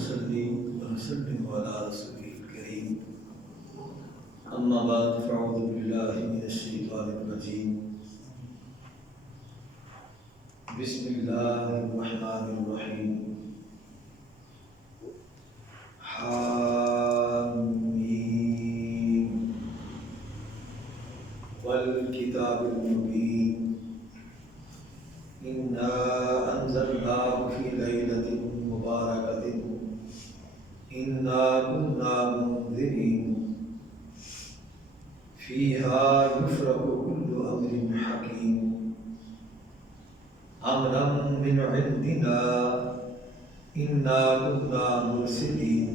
ونصلي ونسلم على رسوله الكريم أما بعد فأعوذ بالله من الشيطان الرجيم بسم الله الرحمن الرحيم حامين والكتاب المبين إنا أنزلناه في ليلة مباركة إنا كنا منذرين فيها يفرق كل أمر حكيم أمرا من عندنا إنا كنا مرسلين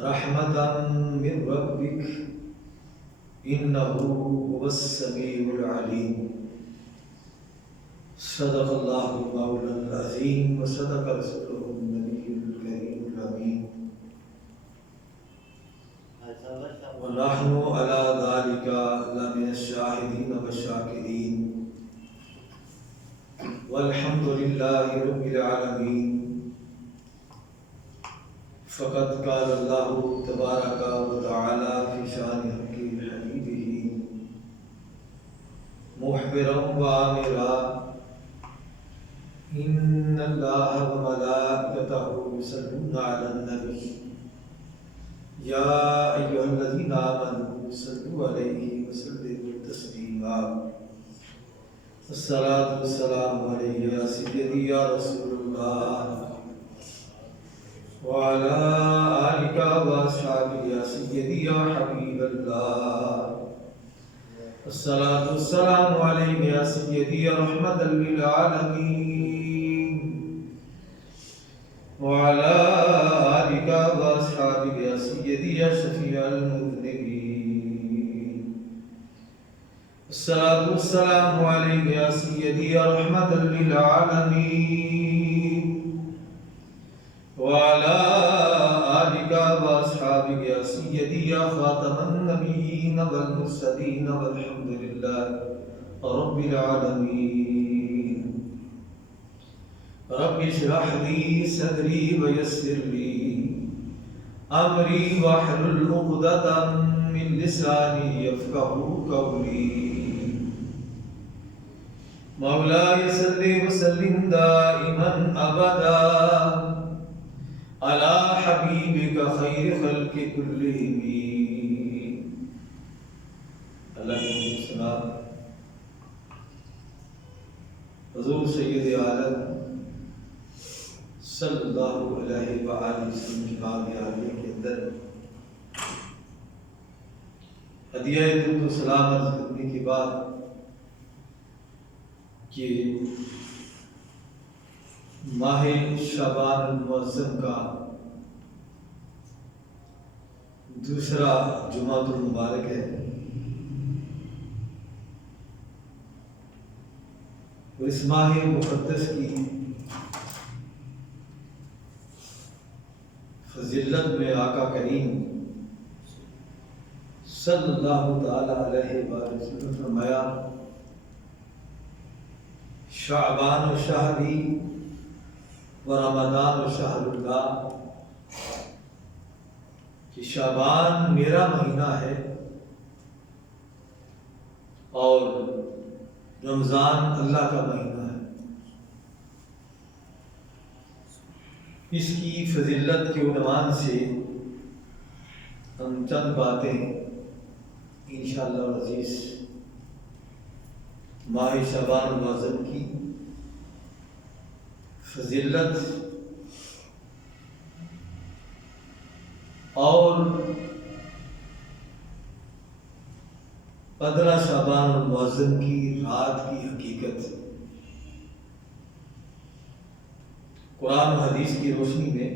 رحمة من ربك إنه هو السميع العليم صدق الله مولانا العظيم وصدق رسوله النبي الكريم الأمين ونحن على ذلك لمن الشاهدين والشاكرين والحمد لله رب العالمين فقد قال الله تبارك وتعالى في شأن حبيبه مخبرا وآمرا إن الله وملائكته يصلون على النبي يا أيها الذين آمنوا صلوا عليه وسلموا تسليما الصلاة والسلام عليك يا سيدي يا رسول الله وعلى آلك وأصحابك يا سيدي يا حبيب الله الصلاة والسلام عليك يا سيدي يا رحمة للعالمين وعلى آلك وأصحابك يا سيدي يا شفيع المذنبين الصلاة والسلام عليك يا سيدي يا رحمة للعالمين وعلى آلك وأصحابك يا سيدي يا خاتم النبيين والمرسلين والحمد لله رب العالمين رب اشرح لي صدري ويسر لي أمري واحلل عقدة من لساني يفقهوا قولي مولاي صل وسلم دائما أبدا على حبيبك خير خلق كلهم علیہ السلام حضور سید عالم صلی اللہ علیہ وآلہ وسلم کی باب عالیہ کے اندر ہدیہ درود و سلام عرض کرنے کے بعد کہ ماہ شعبان المعظم کا دوسرا جمعۃ المبارک ہے اور اس ماہ مقدس کی فضیلت میں آقا کریم صلی اللہ تعالی علیہ وآلہ وسلم نے فرمایا شعبان و شہری و رمضان و شہر اللہ کہ شعبان میرا مہینہ ہے اور رمضان اللہ کا مہینہ ہے. اس کی فضیلت کے عنوان سے ہم چند باتیں انشاءاللہ العزیز ماہ شعبان المعظم کی فضیلت اور 15 شعبان المعظم کی رات کی حقیقت قرآن و حدیث کی روشنی میں،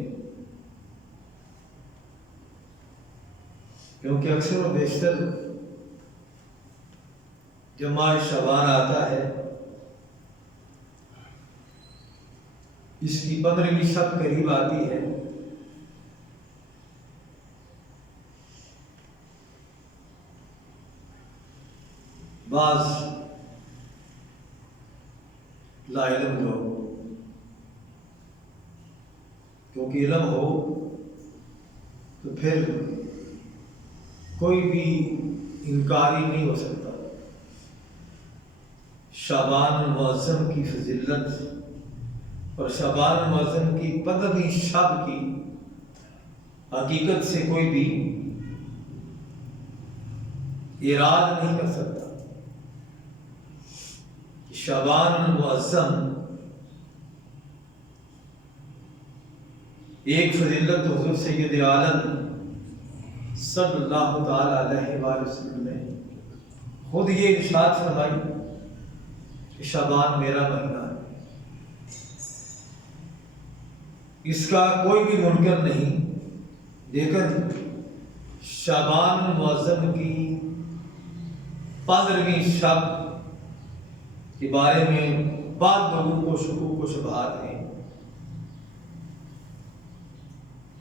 کیونکہ اکثر و بیشتر جب ماہ شعبان آتا ہے اس کی 15ویں شب قریب آتی ہے بعض لا علم لوگ جو کیونکہ علم ہو تو پھر کوئی بھی انکاری نہیں ہو سکتا۔ شعبان المعظم کی فضیلت اور شعبان المعظم کی 15ویں شب کی حقیقت سے کوئی بھی اعراض نہیں کر سکتا۔ شعبان المعظم ایک فضیلت حضور سید عالم صلی اللہ تعالی علیہ وآلہ وسلم نے خود یہ ارشاد فرمائی کہ شعبان میرا مہینہ ہے، اس کا کوئی بھی منکر نہیں۔ لیکن شعبان المعظم کی 15ویں شب کے بارے میں بعض لوگوں کو شکوک و شبہات ہیں۔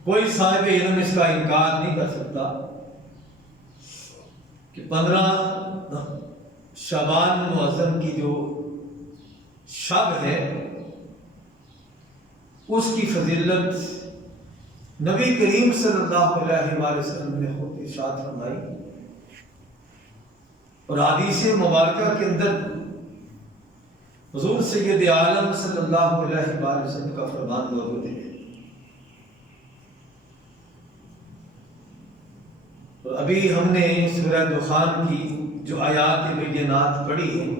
کوئی صاحب علم اس کا انکار نہیں کر سکتا کہ 15 شعبان المعظم کی جو شب ہے اس کی فضیلت نبی کریم صلی اللہ علیہ وآلہ وسلم نے خود ارشاد فرمائی، اور حدیث مبارکہ کے اندر حضور سید عالم صلی اللہ علیہ وآلہ وسلم کا فرمان موجود ہے۔ اور ابھی ہم نے سورہ دخان کی جو آیات بینات پڑھی ہیں،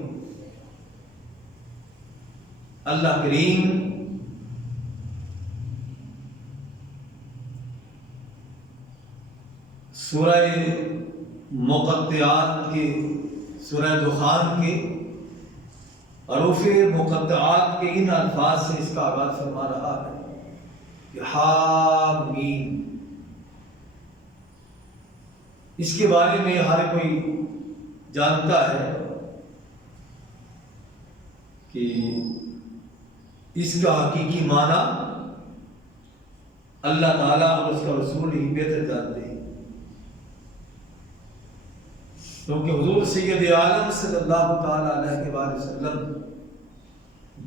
اللہ کریم سورہ مقطعات کے، سورہ دخان کے حروف مقطعات کے ان الفاظ سے اس کا آغاز فرما رہا ہے کہ حامیم۔ اس کے بارے میں ہر کوئی جانتا ہے کہ اس کا حقیقی معنی اللہ تعالیٰ اور اس کا رسول ہی بہتر جانتے ہیں، کیونکہ حضور سید عالم صلی اللہ تعالیٰ علیہ وآلہ وسلم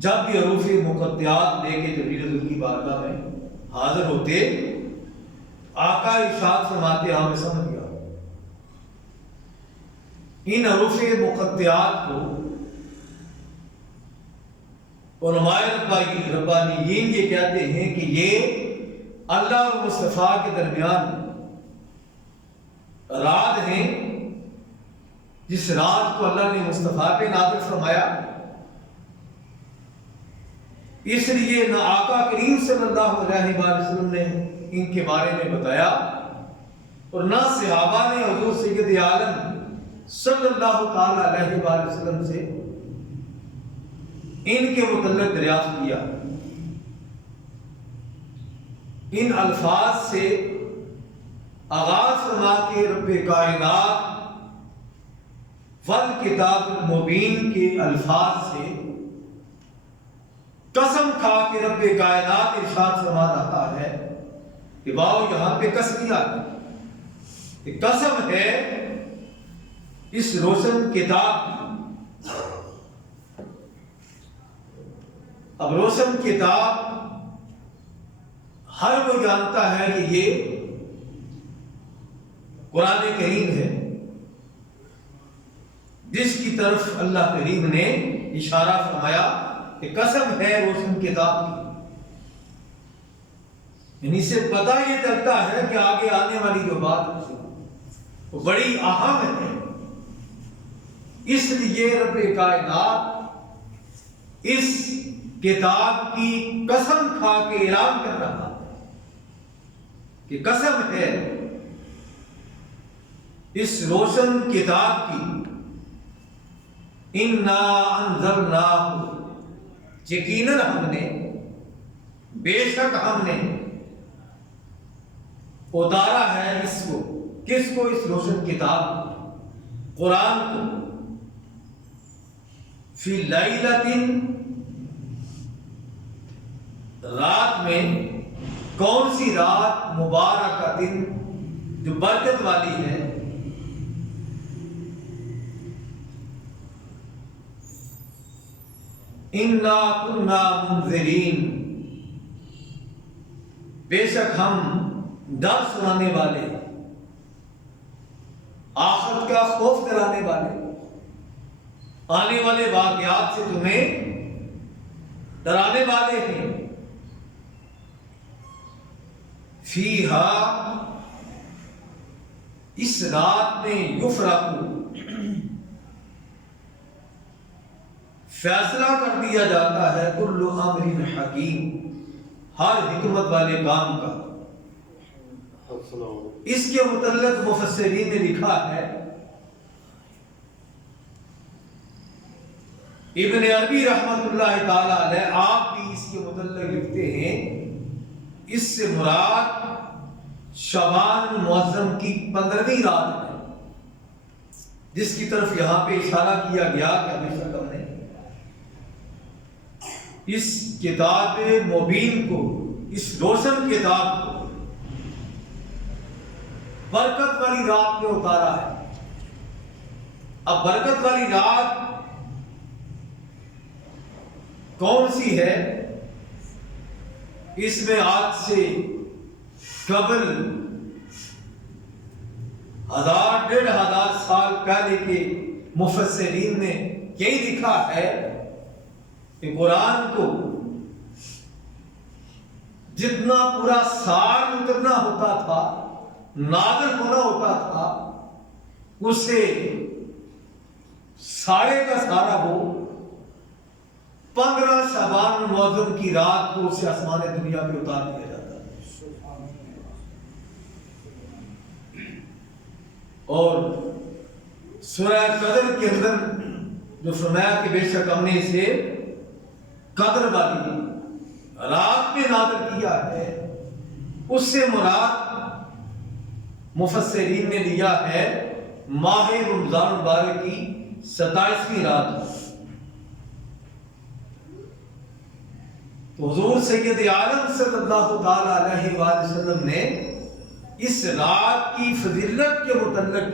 جب بھی حروف مقطعات لے کے جبریل حضور کی بارگاہ میں حاضر ہوتے، آقا ارشاد فرماتے، ہمیں سمجھ گیا ان حروف مقطعات کو علماء ربانیین یہ کہتے ہیں کہ یہ اللہ اور مصطفیٰ کے درمیان رات ہیں، جس رات کو اللہ نے مصطفیٰ پہ نازل فرمایا۔ اس لیے نہ آقا کریم صلی اللہ علیہ وآلہ وسلم نے ان کے بارے میں بتایا اور نہ صحابہ نے حضور سید عالم صلی اللہ تعالی علیہ وآلہ وسلم سے ان کے متعلق دریافت کیا۔ ان الفاظ سے آغاز فرما کے رب کائنات والکتاب المبین کے الفاظ سے قسم کھا کے رب کائنات ارشاد فرما رہا ہے کہ واؤ یہاں پہ قسمیہ ہے، قسم ہے اس روشن کتاب کی۔ اب روشن کتاب ہر وہ جانتا ہے کہ یہ قرآن کریم ہے، جس کی طرف اللہ کریم نے اشارہ فرمایا کہ قسم ہے روشن کتاب کی۔ یعنی اس سے پتہ یہ چلتا ہے کہ آگے آنے والی جو بات وہ بڑی اہم ہے، اس لیے رب کائنات اس کتاب کی قسم کھا کے اعلان کر رہا ہے کہ قسم ہے اس روشن کتاب کی، اِنَّا أَنزَلْنَاهُ، یقیناً ہم نے، بے شک ہم نے اتارا ہے اس کو، کس کو؟ اس روشن کتاب قرآن کو، فی لیلۃ، رات میں، کون سی رات؟ مبارکۃ، جو برکت والی ہے، اِنَّا كُنَّا مُنذِرِينَ، بے شک ہم ڈر سنانے والے، آخرت کا خوف دلانے والے، آنے والے واقعات سے تمہیں ڈرانے والے ہیں۔ فیہا، اس رات میں یفرق، فیصلہ کر دیا جاتا ہے، کل امر حکیم، ہر حکمت والے کام کا۔ اس کے متعلق مفسرین نے لکھا ہے، ابن عربی رحمت اللہ تعالی علیہ آپ بھی اس کے متعلق لکھتے ہیں، اس سے مراد شعبان المعظم کی 15ویں رات ہے، جس کی طرف یہاں پہ اشارہ کیا گیا کہ ہمیشہ ہم نے اس کتاب مبین کو، اس روشن کتاب کو برکت والی رات میں اتارا ہے۔ اب برکت والی رات کون سی ہے؟ اس میں آج سے قبل 1000-1500 سال پہلے کے مفسرین نے یہی لکھا ہے کہ قرآن کو جتنا پورا سال اترنا ہوتا تھا، نازل ہونا ہوتا تھا، اسے سارے کا سارا وہ 15 شعبان المعظم کی رات کو اسے آسمان دنیا پہ اتار دیا جاتا ہے۔ اور سورہ قدر کے اندر جو فرمایا کہ بے شک ہم نے اسے قدر والی رات میں نازل کیا ہے، اس سے مراد مفسرین نے لیا ہے ماہ رمضان مبارک کی 27ویں رات۔ تو حضور سید عالم صلی اللہ تعالی علیہ وآلہ وسلم نے اس رات کی فضیلت کے متعلق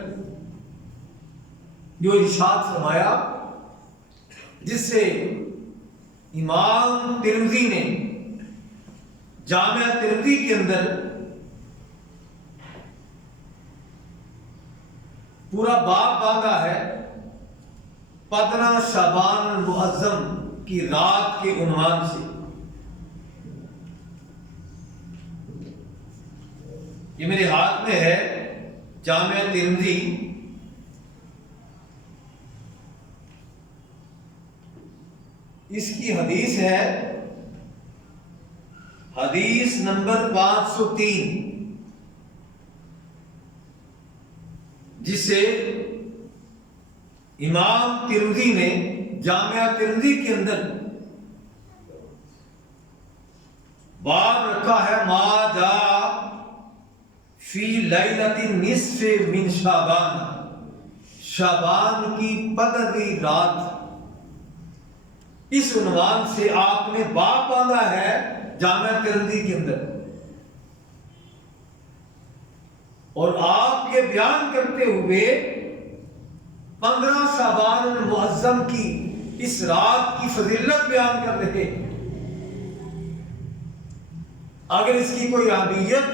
جو ارشاد فرمایا، جس سے امام ترمذی نے جامعہ ترمذی کے اندر پورا باب باندھا ہے 15 شعبان المعظم کی رات کے عنوان سے۔ یہ میرے ہاتھ میں ہے جامعہ ترمذی، اس کی حدیث ہے حدیث نمبر 503، جسے امام ترمذی نے جامعہ ترمذی کے اندر باب رکھا ہے ما جاء فی لیلۃ النصف من شعبان، شعبان کی 15ویں رات۔ اس عنوان سے آپ نے باب باندھا ہے جامعہ ترمذی کے اندر، اور آپ یہ بیان کرتے ہوئے 15 شعبان المعظم کی اس رات کی فضیلت بیان کر رہے ہیں۔ اگر اس کی کوئی اہمیت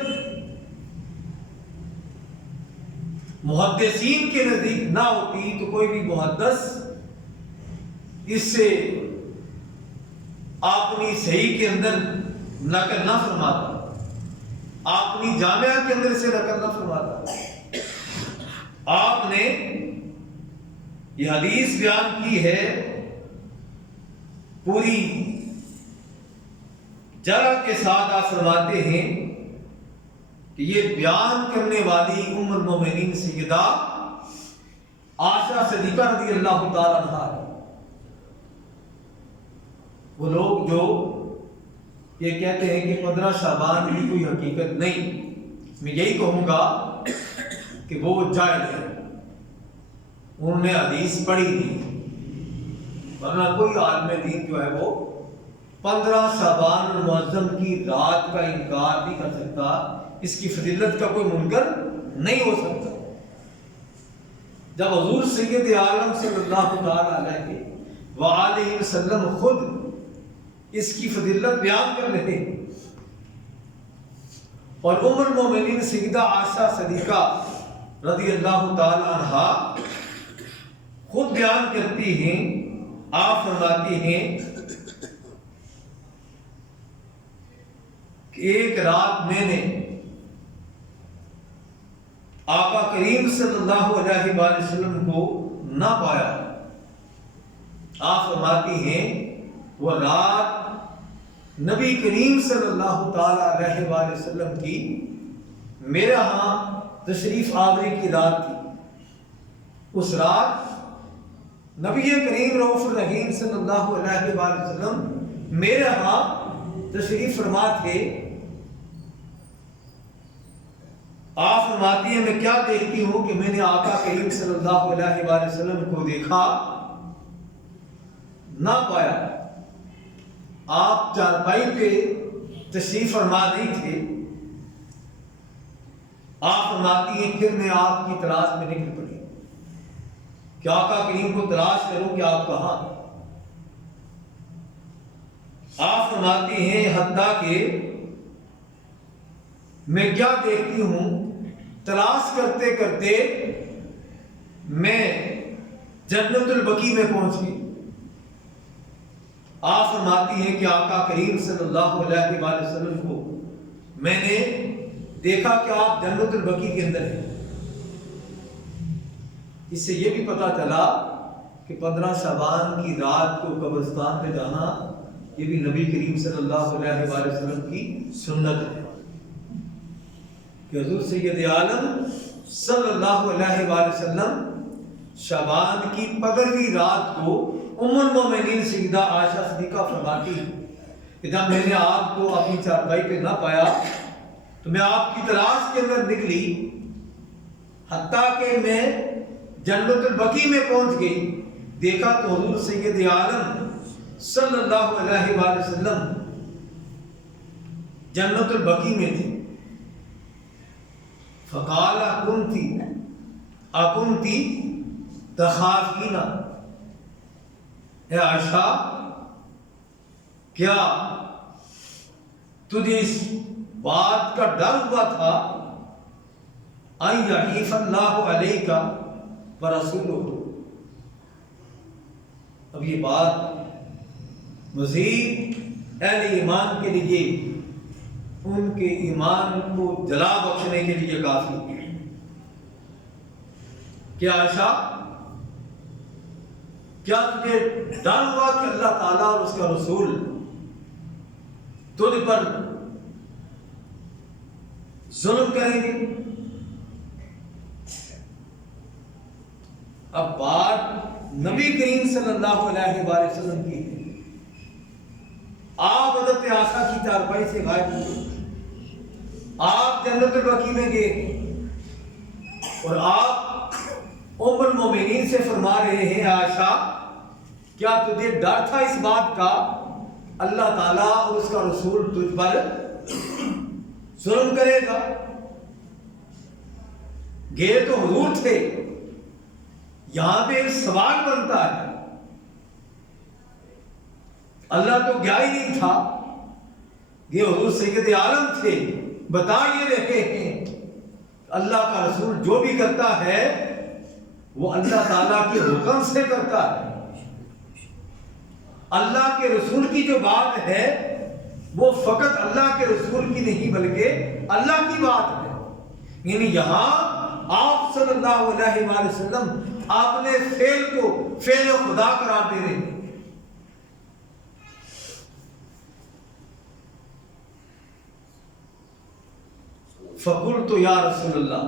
محدثین کے نزدیک نہ ہوتی تو کوئی بھی محدث اس سے اپنی صحیح کے اندر نقل نہ فرماتا، اپنی جامعہ کے اندر سے نقل نہ فرماتا۔ آپ نے یہ حدیث بیان کی ہے پوری جرح کے ساتھ۔ آپ فرماتے ہیں کہ یہ بیان کرنے والی ام المومنین سیدہ عائشہ صدیقہ رضی اللہ تعالی عنہا ہے۔ وہ لوگ جو یہ کہتے ہیں کہ 15 شعبان کی کوئی حقیقت نہیں، میں یہی کہوں گا کہ وہ جائز ہے، انہوں نے حدیث پڑھی نہیں، ورنہ کوئی عالم دین جو ہے وہ 15 شعبان المعظم کی رات کا انکار نہیں کر سکتا، اس کی فضیلت کا کوئی منکر نہیں ہو سکتا۔ جب حضور سید عالم صلی اللہ تعالی علیہ وآلہ وسلم خود اس کی فضیلت بیان کر رہے ہیں اور ام المومنین سیدہ عائشہ صدیقہ رضی اللہ تعالی عنہا خود بیان کرتی ہیں، آپ فرماتی ہیں کہ ایک رات میں نے آقا کریم صلی اللہ علیہ وآلہ وسلم کو نہ پایا۔ آپ فرماتی ہیں وہ رات نبی کریم صلی اللہ تعالی علیہ وآلہ وسلم کی میرے ہاں تشریف آوری کی رات تھی۔ اس رات نبی کریم رؤوف الرحیم صلی اللہ علیہ وآلہ وسلم میرے ہاں تشریف فرما تھے۔ آپ فرماتی ہیں میں کیا دیکھتی ہوں کہ میں نے آقا کریم صلی اللہ علیہ وآلہ وسلم کو دیکھا، نہ پایا۔ آپ چارپائی پہ تشریف فرما نہیں تھے۔ آپ فرماتی ہیں پھر میں آپ کی تلاش میں نکل پڑی کہ آقا کریم کو تلاش کروں کہ آپ کہاں ہیں۔ آپ فرماتی ہیں حتیٰ کہ میں کیا دیکھتی ہوں، تلاش کرتے کرتے میں جنت البقیع میں پہنچ گئی۔ آپ فرماتی ہیں کہ آقا کریم صلی اللہ علیہ وآلہ وسلم کو میں نے دیکھا کہ آپ جنت البقیع کے اندر ہیں۔ اس سے یہ بھی پتہ چلا کہ 15 شعبان کی رات کو قبرستان پہ جانا یہ بھی نبی کریم صلی اللہ علیہ وآلہ وسلم کی سنت ہے کہ حضور سید عالم صلی اللہ علیہ وآلہ وسلم شعبان کی 15ویں رات کو ام المومنین سیدہ عائشہ صدیقہ فرماتی کہ جب میں نے آپ کو اپنی چارپائی پہ نہ پایا تو میں آپ کی تلاش کے اندر نکلی، حتیٰ کہ میں جنت البقیع میں پہنچ گئی۔ دیکھا تو حضور سید عالم صلی اللہ علیہ وآلہ وسلم جنت البقیع میں تھے۔ فقال اکنتی تخافین، اے عائشہ کیا تجھے اس بات کا ڈر ہوا تھا ان یحیف اللہ علیک ورسولہ؟ اب یہ بات مزید اہل ایمان کے لیے ان کے ایمان کو جلا بخشنے کے لیے کافی ہے کہ عائشہ کیا تجھے ڈر ہوا کہ اللہ تعالیٰ اور اس کا رسول تجھ پر ظلم کریں گے؟ اب بات نبی کریم صلی اللہ علیہ وآلہ وسلم کی ہے۔ آپ حضرت عائشہ کی چارپائی سے غائب ہوئے، آپ جنت البقیع میں گئے اور آپ ام المومنین سے فرما رہے ہیں عائشہ کیا تجھے ڈر تھا اس بات کا اللہ تعالیٰ اور اس کا رسول تجھ پر ظلم کرے گا؟ گئے تو حضور تھے، یہاں پہ ایک سوال بنتا ہے، اللہ تو گیا ہی نہیں تھا، یہ حضور سید عالم تھے، بتا یہ رہے ہیں اللہ کا رسول جو بھی کرتا ہے وہ اللہ تعالیٰ کے حکم سے کرتا ہے۔ اللہ کے رسول کی جو بات ہے وہ فقط اللہ کے رسول کی نہیں بلکہ اللہ کی بات ہے۔ یعنی یہاں آپ صلی اللہ علیہ وآلہ وسلم اپنے فعل کو فعل خدا قرار دے رہے ہیں۔ فقلت یا رسول اللہ،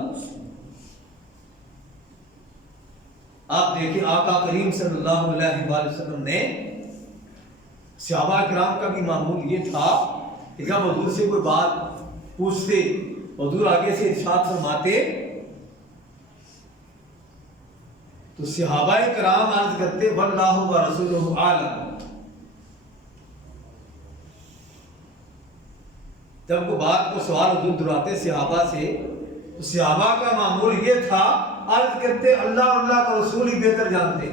آپ دیکھیں آقا کریم صلی اللہ علیہ وآلہ وسلم نے، صحابہ کرام کا بھی معمول یہ تھا کہ جب حضور سے کوئی بات پوچھتے حضور آگے سے ارشاد فرماتے تو صحابہ کرام عرض کرتے واللہ ورسولہ اعلم۔ جب کوئی بات کو سوال حضور دہراتے صحابہ سے تو صحابہ کا معمول یہ تھا عرض کرتے اللہ اور اللہ کا رسول ہی بہتر جانتے،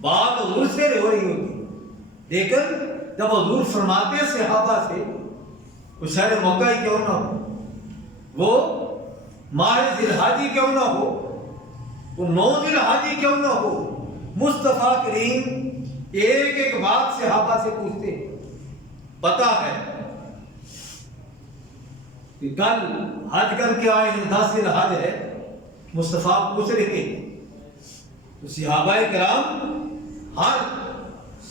بات حضور سے ہو رہی ہوتی، لیکن جب حضور فرماتے صحابہ سے وہ شہر مکہ ہی کیوں نہ ہو، وہ ماہ ذی الحج کیوں نہ ہو، وہ 9 ذی الحج کیوں نہ ہو، مصطفیٰ کریم ایک ایک بات صحابہ سے پوچھتے، پتا ہے کہ کل حج کر کے آئے ہیں، 10 ذی الحج ہے، مصطفیٰ پوچھ رہے ہیں، تو صحابہ کرام ہر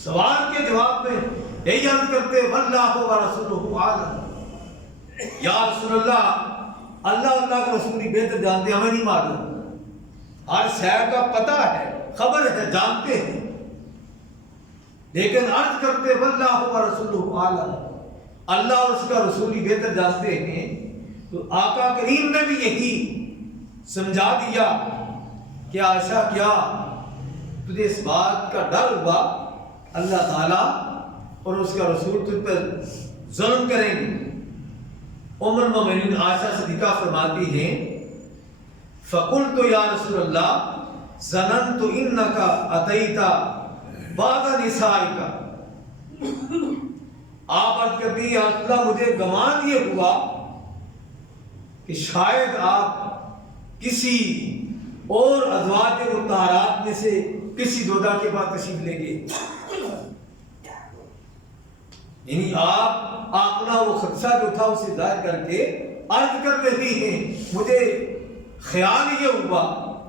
سوال کے جواب میں یہی عرض کرتے واللہ ورسولہ عالم، یا رسول اللہ، اللہ اللہ کا رسول ہی بہتر جانتے، ہمیں نہیں معلوم، ہر شہر کا پتہ ہے، خبر ہے، جانتے ہیں، لیکن عرض کرتے واللہ ورسولہ عالم، اللہ اور اس کا رسول ہی بہتر جانتے ہیں۔ تو آقا کریم نے بھی یہی سمجھا دیا کہ عائشہ کیا تجھے اس بات کا ڈر ہوا اللہ تعالیٰ اور اس کا رسول تجھ پر ظلم کریں گے؟ ام المومنین عائشہ صدیقہ فرماتی ہیں فقلت یا رسول اللہ ظننت انک اتیت بعد نسائک، آپ عرض کرتی یا رسول اللہ مجھے گمان یہ ہوا کہ شاید آپ کسی اور ازواج مطہرات میں سے کسی دودا کے بعد تشریف لیں گے، یعنی آپ اپنا وہ خدشہ جو تھا اسے ظاہر کر کے عرض کر رہی ہیں مجھے خیال یہ ہوا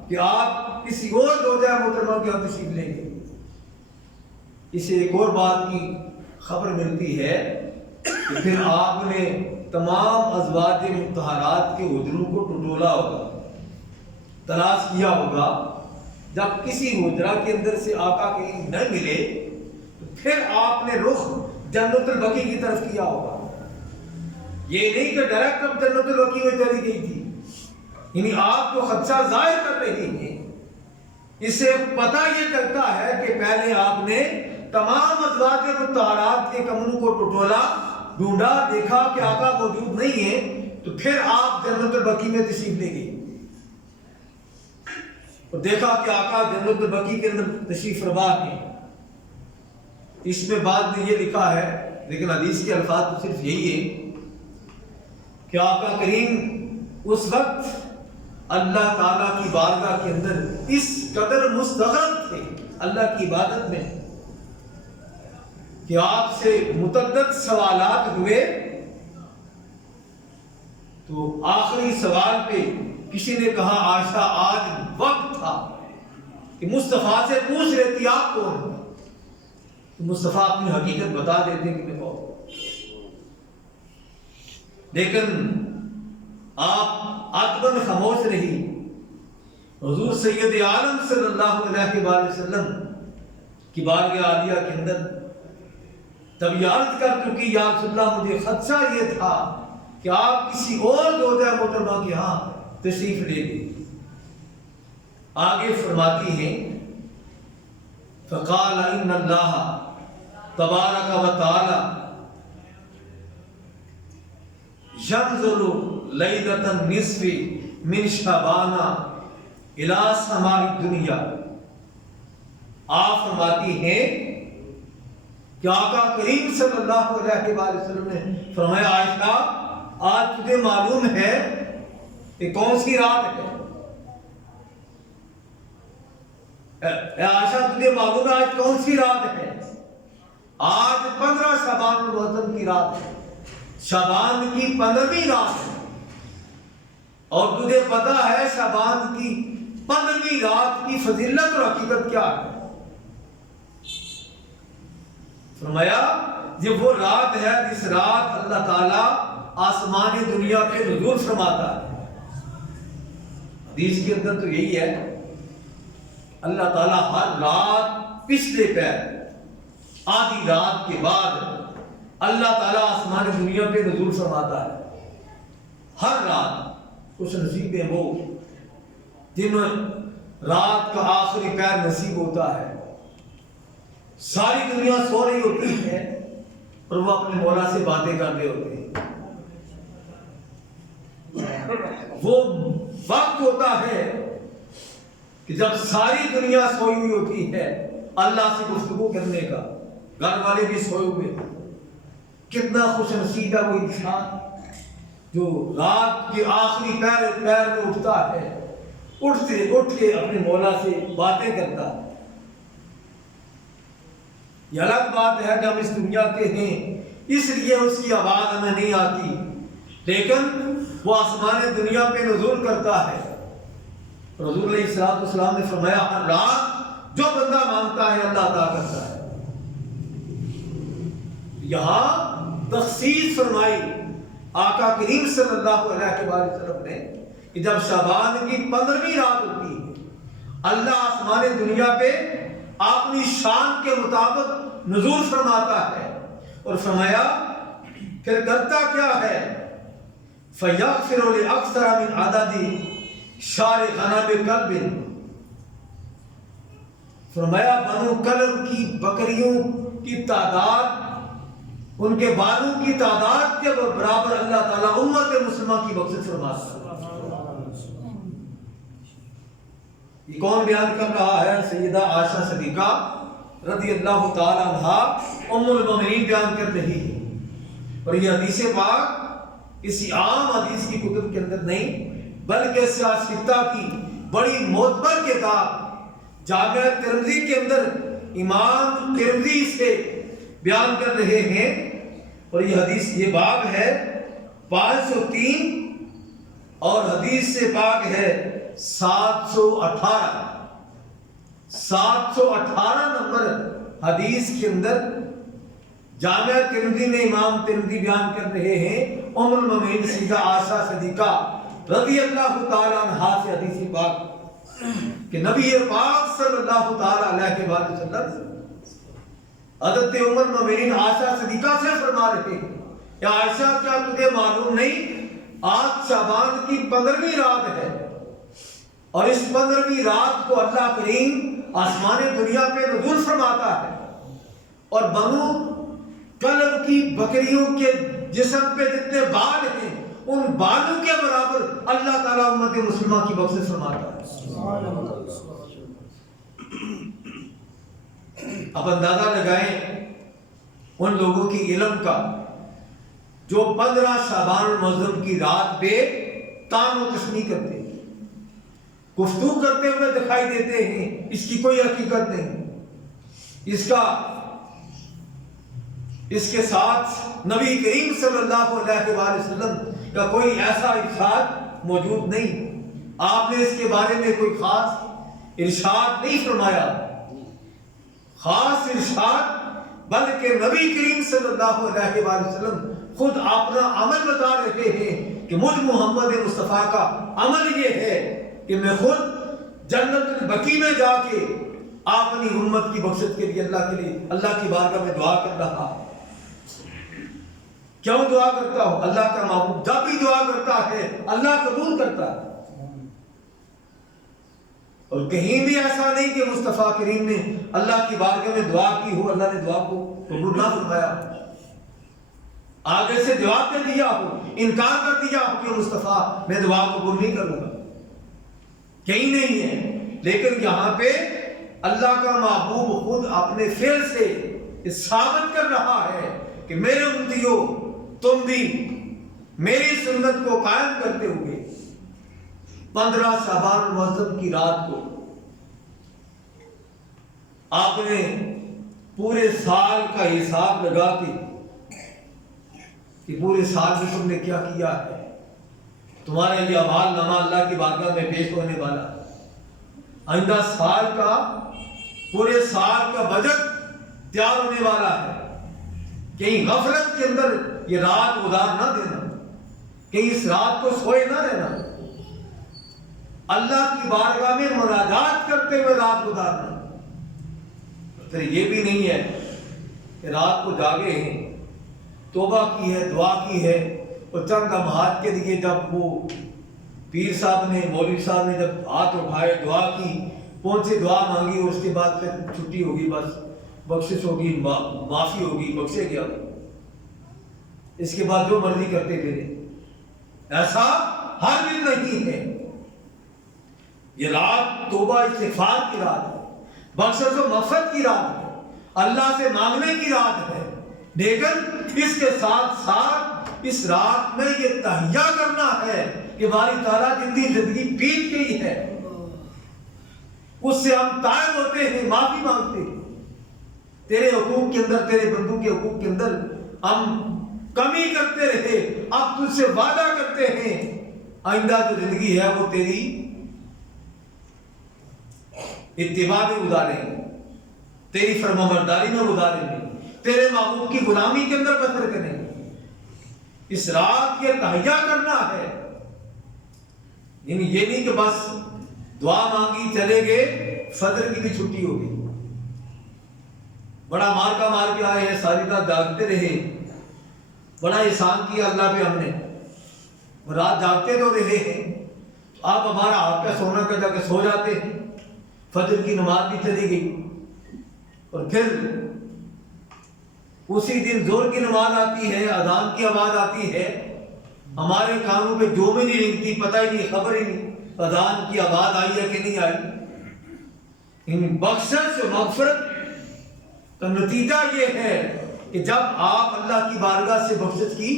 کہ آپ کسی اور دودا محترمہ کے بعد تشریف لیں گے۔ اسے ایک اور بات کی خبر ملتی ہے کہ پھر آپ نے تمام ازواج مطہرات کے حجروں کو ٹٹولا ہوگا، تلاش کیا ہوگا، جب کسی حجرہ کے اندر سے آقا کریم نہ ملے تو پھر آپ نے رخ جنت البقیع کی طرف کیا ہوگا، یہ نہیں کہ ڈائریکٹ اب جنت البقیع میں چلی گئی تھی، یعنی آپ کو خدشہ ظاہر کر رہی ہیں۔ اس سے پتہ یہ چلتا ہے کہ پہلے آپ نے تمام ازواج مطہرات کے کمروں کو ٹٹولا، ڈھونڈا، دیکھا کہ آقا موجود نہیں ہے، تو پھر آپ جنت البقیع میں تشریف لے گئے اور دیکھا کہ آقا جنت البقیع کے اندر تشریف فرما ہیں۔ اس میں بعد میں یہ لکھا ہے، لیکن حدیث کے الفاظ تو صرف یہی ہے کہ آقا کریم اس وقت اللہ تعالیٰ کی بارگاہ کے اندر اس قدر مستغرق تھے اللہ کی عبادت میں کہ آپ سے متعدد سوالات ہوئے، تو آخری سوال پہ کسی نے کہا عائشہ آج وقت تھا کہ مصطفیٰ سے پوچھ لیتی آپ کون ہیں، تو مصطفیٰ اپنی حقیقت بتا دیتے کہ میں کون، لیکن آپ عتباً خاموش رہی۔ حضور سید عالم صلی اللہ علیہ وسلم کی بارگاہ عالیہ کے اندر تب یہ عرض کر چکی یا رسول اللہ مجھے خدشہ یہ تھا کہ آپ کسی اور دوجہ محترمہ کے ہاں تشریف لے گئے۔ آگے فرماتی ہیں فقال ان اللہ تبارک و تعالی ينزل ليلة النصف من شعبان الى سماء الدنیا، آپ فرماتی ہیں کہ آقا کریم صلی اللہ علیہ وآلہ وسلم نے فرمایا عائشہ آج تجھے معلوم ہے کہ کون سی رات ہے؟ اے عائشہ تجھے معلوم ہے آج کون سی رات ہے؟ آج 15 شعبان المعظم کی رات ہے، شعبان کی 15ویں رات ہے، اور تجھے پتا ہے شعبان کی 15ویں رات کی فضیلت اور حقیقت کیا ہے؟ فرمایا یہ وہ رات ہے جس رات اللہ تعالیٰ آسمان دنیا پہ نزول فرماتا ہے۔ حدیث کے اندر تو یہی ہے اللہ تعالیٰ ہر رات پچھلے پیر آدھی رات کے بعد اللہ تعالیٰ آسمان دنیا پہ نزول فرماتا ہے۔ ہر رات خوش نصیب ہیں وہ جنہیں رات کا آخری پیر نصیب ہوتا ہے، ساری دنیا سو رہی ہوتی ہے اور وہ اپنے مولا سے باتیں کر رہے ہوتے ہیں۔ وہ وقت ہوتا ہے کہ جب ساری دنیا سوئی ہوئی ہوتی ہے اللہ سے گفتگو کرنے کا، گھر والے بھی سوئے ہوئے، کتنا خوش نصیب ہے وہ انسان جو رات کے آخری پیر میں اٹھتا ہے، اٹھ کے اپنے مولا سے باتیں کرتا ہے۔ یہ الگ بات ہے کہ ہم اس دنیا کے ہیں اس لیے اس کی آواز ہمیں نہیں آتی، لیکن وہ آسمان دنیا پہ نزول کرتا ہے۔ رسول علیہ السلام نے فرمایا ہر رات جو بندہ مانگتا ہے اللہ عطا کرتا ہے۔ یہاں تخصیص فرمائی آقا کریم صلی اللہ علیہ وآلہ وسلم نے کہ جب شعبان کی 15ویں رات ہوتی ہے اللہ آسمان دنیا پہ اپنی شان کے مطابق نزول فرماتا ہے، اور فرمایا پھر کرتا کیا ہے؟ فَيَغْفِرُ لِأَكْثَرَ مِنْ عَدَدِ شَارِ غَنَمِ كَلْبٍ، فرمایا بنو کلب کی بکریوں کی تعداد، ان کے بالوں کی تعداد کے برابر اللہ تعالیٰ امت مسلمہ کی بخشش فرماتا ہے۔ یہ کون بیان کر رہا ہے؟ سیدہ عائشہ صدیقہ رضی اللہ تعالی عنہا ام المومنین بیان کر رہی ہے، اور یہ حدیث پاک کسی عام حدیث کی کتب کے اندر نہیں بلکہ سیاستہ کی بڑی معتبر کتاب جامع ترمذی کے اندر امام ترمذی سے بیان کر رہے ہیں، اور یہ حدیث یہ باب ہے 503 اور حدیث سے پاک ہے 718 نمبر حدیث کے اندر جامع ترمذی میں امام ترمذی بیان کر رہے ہیں ام المومنین سیدہ عائشہ صدیقہ رضی اللہ تعالی عنہا سے حدیث پاک کہ نبی پاک صلی اللہ تعالی علیہ وسلم حضرت ام المومنین عائشہ صدیقہ سے فرما رہے ہیں کہ عائشہ کیا تجھے معلوم نہیں آج شعبان کی 15ویں رات ہے، اور اس 15ویں رات کو اللہ کریم آسمان دنیا پہ نزول فرماتا ہے، اور بنو کلب کی بکریوں کے جسم پہ جتنے بال ہیں ان بالوں کے برابر اللہ تعالیٰ امت مسلمہ کی بخشش فرماتا ہے۔ اب اندازہ لگائیں ان لوگوں کی علم کا جو 15 شعبان المعظم کی رات پہ تان و تشنیع کرتے ہیں، گفتگو کرتے ہوئے دکھائی دیتے ہیں، اس کی کوئی حقیقت نہیں، اس کے ساتھ نبی کریم صلی اللہ علیہ وآلہ وسلم کا کوئی ایسا ارشاد موجود نہیں، آپ نے اس کے بارے میں کوئی خاص ارشاد نہیں فرمایا، خاص ارشاد بلکہ نبی کریم صلی اللہ علیہ وآلہ وسلم خود اپنا عمل بتا رہے ہیں کہ مجھ محمد مصطفیٰ کا عمل یہ ہے کہ میں خود جنت البقیع میں جا کے اپنی امت کی بخشت کے لیے اللہ کی بارگاہ میں دعا کر رہا ہوں۔ کیوں دعا کرتا ہوں؟ اللہ کا محبوب جب بھی دعا کرتا ہے اللہ قبول کرتا ہے، اور کہیں بھی ایسا نہیں کہ مصطفیٰ کریم نے اللہ کی بارگاہ میں دعا کی ہو اللہ نے دعا کو قبول نہ فرمایا، آگے سے جواب دے دیا ہو، انکار کر دیا ہو کہ مصطفیٰ میں دعا کو قبول نہیں کروں گا، کہیں نہیں ہے۔ لیکن یہاں پہ اللہ کا محبوب خود اپنے فعل سے ثابت کر رہا ہے کہ میرے امتیوں تم بھی میری سنت کو قائم کرتے ہوئے 15 شعبان المعظم کی رات کو آپ نے پورے سال کا حساب لگا کے کہ پورے سال میں تم نے کیا کیا ہے، تمہارا یہ اعمال نامہ اللہ کی بارگاہ میں پیش ہونے والا ہے، آئندہ سال کا پورے سال کا بجٹ تیار ہونے والا ہے، کہیں غفلت کے اندر یہ رات گزار نہ دینا، کہیں اس رات کو سوئے نہ رہنا، اللہ کی بارگاہ میں مناجات کرتے ہوئے رات گزارنا۔ پھر یہ بھی نہیں ہے کہ رات کو جاگے ہیں، توبہ کی ہے، دعا کی ہے، اور چند لمحات کے لیے جب وہ پیر صاحب نے مولوی صاحب نے جب ہاتھ اٹھائے دعا کی، پہنچے دعا مانگی، اور اس کے بعد پھر چھٹی ہوگی، بس بخشش ہوگی، معافی ہوگی، بخشے گیا، اس کے بعد جو مرضی کرتے پھرے، ایسا ہر دن نہیں ہے۔ یہ رات توبہ استغفار کی رات ہے، بخشش و مغفرت کی رات ہے، اللہ سے مانگنے کی رات ہے، لیکن اس کے ساتھ ساتھ اس رات میں یہ تہیا کرنا ہے کہ باری تعالیٰ زندگی بیت گئی ہے، اس سے ہم تائب ہوتے ہیں، معافی مانگتے ہیں، تیرے حقوق کے اندر، تیرے بندوں کے حقوق کے اندر ہم کمی کرتے رہے، اب تجھ سے وعدہ کرتے ہیں آئندہ جو زندگی ہے وہ تیری اتباع میں گزاریں گے، تیری فرمانبرداری میں گزاریں گے، تیرے محبوب کی غلامی کے اندر بسر کریں گے۔ اس رات یہ تہیا کرنا ہے، یعنی یہ نہیں کہ بس دعا مانگی چلے گئے، فجر کی بھی چھٹی ہو گئی، بڑا مار کا مار کے آئے ہیں، ساری رات جاگتے رہے، بڑا احسان کیا اللہ پہ ہم نے، رات جاگتے تو رہے ہیں، آپ ہمارا حق ہے سونا کا، جا کے سو جاتے ہیں، فجر کی نماز بھی چلی گئی، اور پھر اسی دن زور کی نماز آتی ہے، اذان کی آواز آتی ہے، ہمارے کانوں پہ جو میں نہیں رنگتی، پتہ ہی نہیں، خبر ہی نہیں اذان کی آواز آئی ہے کہ نہیں آئی۔ ان بخشش و مغفرت کا نتیجہ یہ ہے کہ جب آپ اللہ کی بارگاہ سے بخشش کی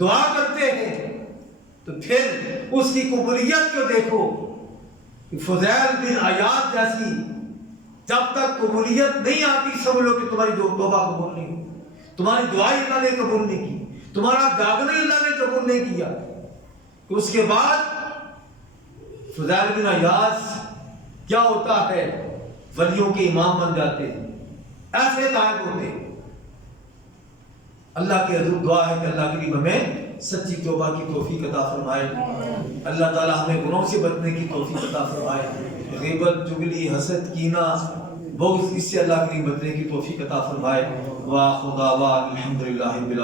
دعا کرتے ہیں تو پھر اس کی قبولیت کو دیکھو کہ فضیل بن عیاض جیسی جب تک قبولیت نہیں آتی سمجھو کہ تمہاری توبہ قبول نہیں ہوئی، تمہاری دعائیں اللہ نے قبول نہیں کی، تمہارا جاگنا اللہ نے قبول نہیں کیا۔ کہ اس کے بعد فضیل بن عیاض کیا ہوتا ہے، ولیوں کے امام بن جاتے ہیں، ایسے طالب ہوتے ہیں۔ اللہ کے حضور دعا ہے کہ اللہ کریم ہمیں سچی توبہ کی توفیق عطا فرمائے، اللہ تعالیٰ ہمیں گناہوں سے بچنے کی توفیق عطا فرمائے، غیبت، چغلی، حسد، کینہ، بغض، اس سے اللہ کریم بچنے کی توفیق عطا فرمائے۔ وآخر دعوانا الحمدللہ رب العالمین۔